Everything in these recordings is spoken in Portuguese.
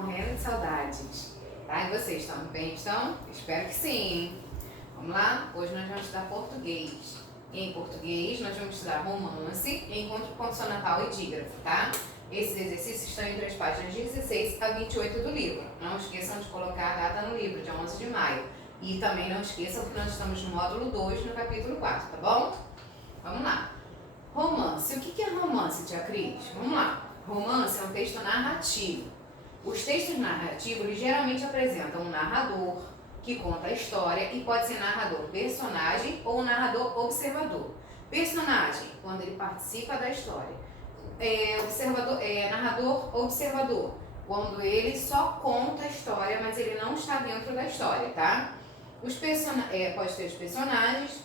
morrendo de saudades. Tá? E vocês estão bem? Estão? Espero que sim. Vamos lá? Hoje nós vamos estudar português. Em português, nós vamos estudar romance, encontro consonantal e dígrafo, tá? Esses exercícios estão entre as páginas 16 a 28 do livro. Não esqueçam de colocar a data no livro, dia 11 de maio. E também não esqueçam que nós estamos no módulo 2, no capítulo 4, tá bom? Vamos lá. Romance. O que é romance, tia Cris? Vamos lá. Romance é um texto narrativo. Os textos narrativos geralmente apresentam um narrador que conta a história e pode ser narrador personagem ou narrador observador. Personagem, quando ele participa da história. Narrador observador, quando ele só conta a história, mas ele não está dentro da história, tá? Pode ter os personagens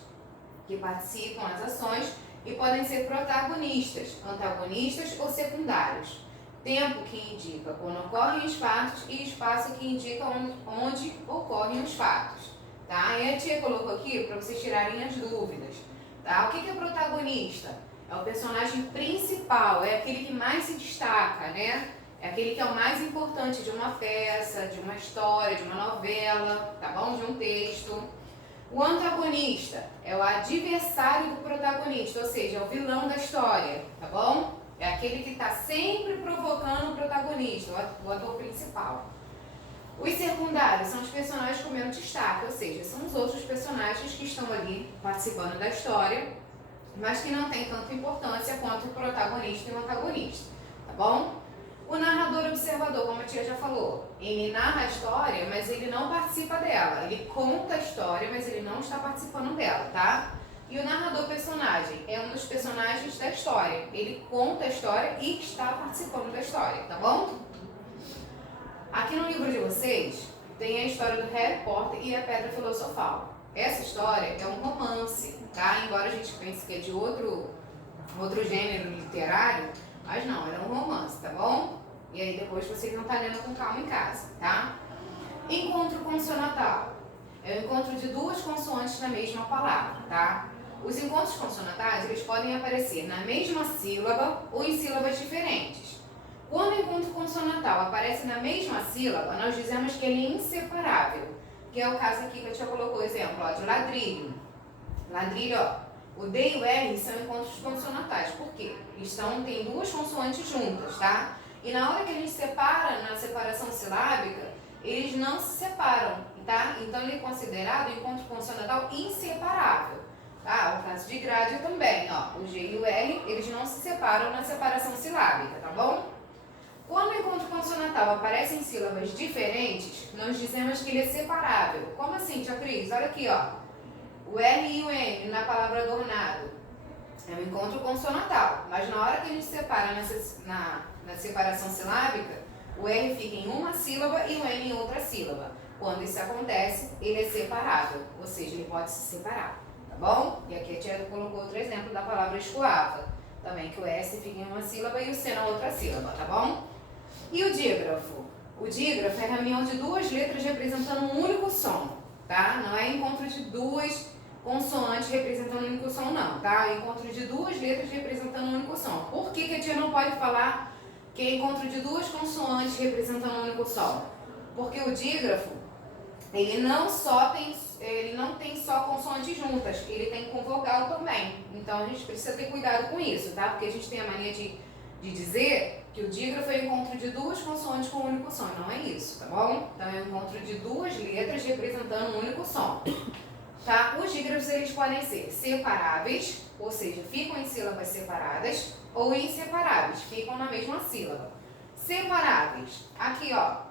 que participam das ações e podem ser protagonistas, antagonistas ou secundários. Tempo que indica quando ocorrem os fatos e espaço que indica onde ocorrem os fatos. Tá? E a tia colocou aqui para vocês tirarem as dúvidas. Tá? O que é protagonista? É o personagem principal, é aquele que mais se destaca, né? É aquele que é o mais importante de uma peça, de uma história, de uma novela, tá bom? De um texto. O antagonista é o adversário do protagonista, ou seja, é o vilão da história, tá bom? É aquele que está sempre provocando o protagonista, o ator principal. Os secundários são os personagens com menos destaque, ou seja, são os outros personagens que estão ali participando da história, mas que não têm tanta importância quanto o protagonista e o antagonista, tá bom? O narrador observador, como a tia já falou, ele narra a história, mas ele não participa dela. Ele conta a história, mas ele não está participando dela, tá? E o narrador personagem é um dos personagens da história. Ele conta a história e está participando da história, tá bom? Aqui no livro de vocês tem a história do Harry Potter e a Pedra Filosofal. Essa história é um romance, tá? Embora a gente pense que é de outro gênero literário, mas não, ela é um romance, tá bom? E aí depois vocês vão estar lendo com calma em casa, tá? Encontro consonantal. É o encontro de duas consoantes na mesma palavra, tá? Os encontros consonantais, eles podem aparecer na mesma sílaba ou em sílabas diferentes. Quando o encontro consonantal aparece na mesma sílaba, nós dizemos que ele é inseparável, que é o caso aqui que a tia colocou o exemplo, ó, de ladrilho. Ladrilho, ó, o D e o R são encontros consonantais, por quê? Tem duas consoantes juntas, tá? E na hora que a gente separa, na separação silábica, eles não se separam, tá? Então ele é considerado encontro consonantal inseparável. Tá? O caso de grade também, ó, o G e o R, eles não se separam na separação silábica, tá bom? Quando o encontro consonantal aparece em sílabas diferentes, nós dizemos que ele é separável. Como assim, tia Cris? Olha aqui, ó. O R e o N na palavra adornado é um encontro consonantal, mas na hora que a gente separa na separação silábica, o R fica em uma sílaba e o N em outra sílaba. Quando isso acontece, ele é separável, ou seja, ele pode se separar. Tá bom? E aqui a tia colocou outro exemplo da palavra escoava. Também que o S fica em uma sílaba e o C na outra sílaba, tá bom? E o dígrafo? O dígrafo é a reunião de duas letras representando um único som, tá? Não é encontro de duas consoantes representando um único som, não, tá? É encontro de duas letras representando um único som. Por que a tia não pode falar que é encontro de duas consoantes representando um único som? Porque o dígrafo, ele não tem só consoantes juntas, ele tem com vogal também. Então a gente precisa ter cuidado com isso, tá? Porque a gente tem a mania de dizer que o dígrafo é o encontro de duas consoantes com um único som. Não é isso, tá bom? Então é o encontro de duas letras representando um único som. Tá? Os dígrafos, eles podem ser separáveis, ou seja, ficam em sílabas separadas, ou inseparáveis, ficam na mesma sílaba. Separáveis, aqui ó,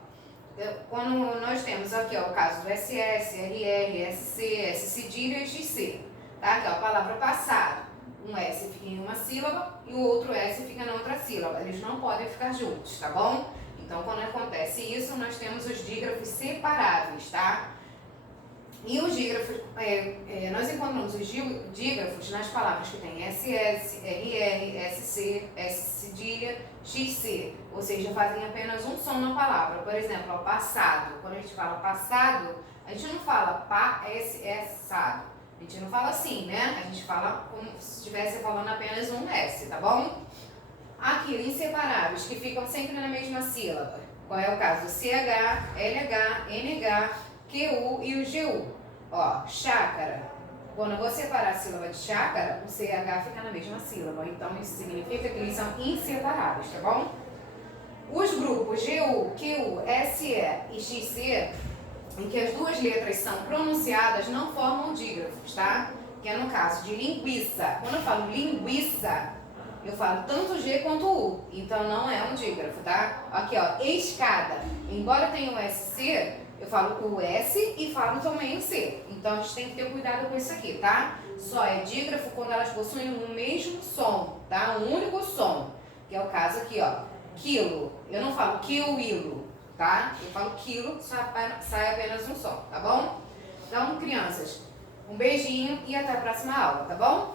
quando nós temos aqui ó, o caso do SS, RR, SC, S cedilha e XC. Tá? Aqui ó, a palavra passado, um S fica em uma sílaba e o outro S fica na outra sílaba. Eles não podem ficar juntos, tá bom? Então quando acontece isso, nós temos os dígrafos separáveis, tá? E os dígrafos, nós encontramos os dígrafos nas palavras que tem SS, RR, SC, S cedilha, XC, ou seja, fazem apenas um som na palavra. Por exemplo, ó, passado. Quando a gente fala passado, a gente não fala passado. A gente não fala assim, né? A gente fala como se estivesse falando apenas um S, tá bom? Aqui, inseparáveis, que ficam sempre na mesma sílaba. Qual é o caso do CH, LH, NH, QU e o GU. Ó, chácara. Quando eu vou separar a sílaba de chácara, o CH fica na mesma sílaba. Então, isso significa que eles são inseparáveis, tá bom? Os grupos GU, QU, SE e XC, em que as duas letras são pronunciadas, não formam dígrafos, tá? Que é no caso de linguiça. Quando eu falo linguiça, eu falo tanto G quanto U. Então, não é um dígrafo, tá? Aqui, ó, escada. Embora tenha o SC, eu falo o S e falo também o C. Então, a gente tem que ter cuidado com isso aqui, tá? Só é dígrafo quando elas possuem o mesmo som, tá? Um único som. Que é o caso aqui, ó. Quilo. Eu não falo quilo, tá? Eu falo quilo, sai apenas um som, tá bom? Então, crianças, um beijinho e até a próxima aula, tá bom?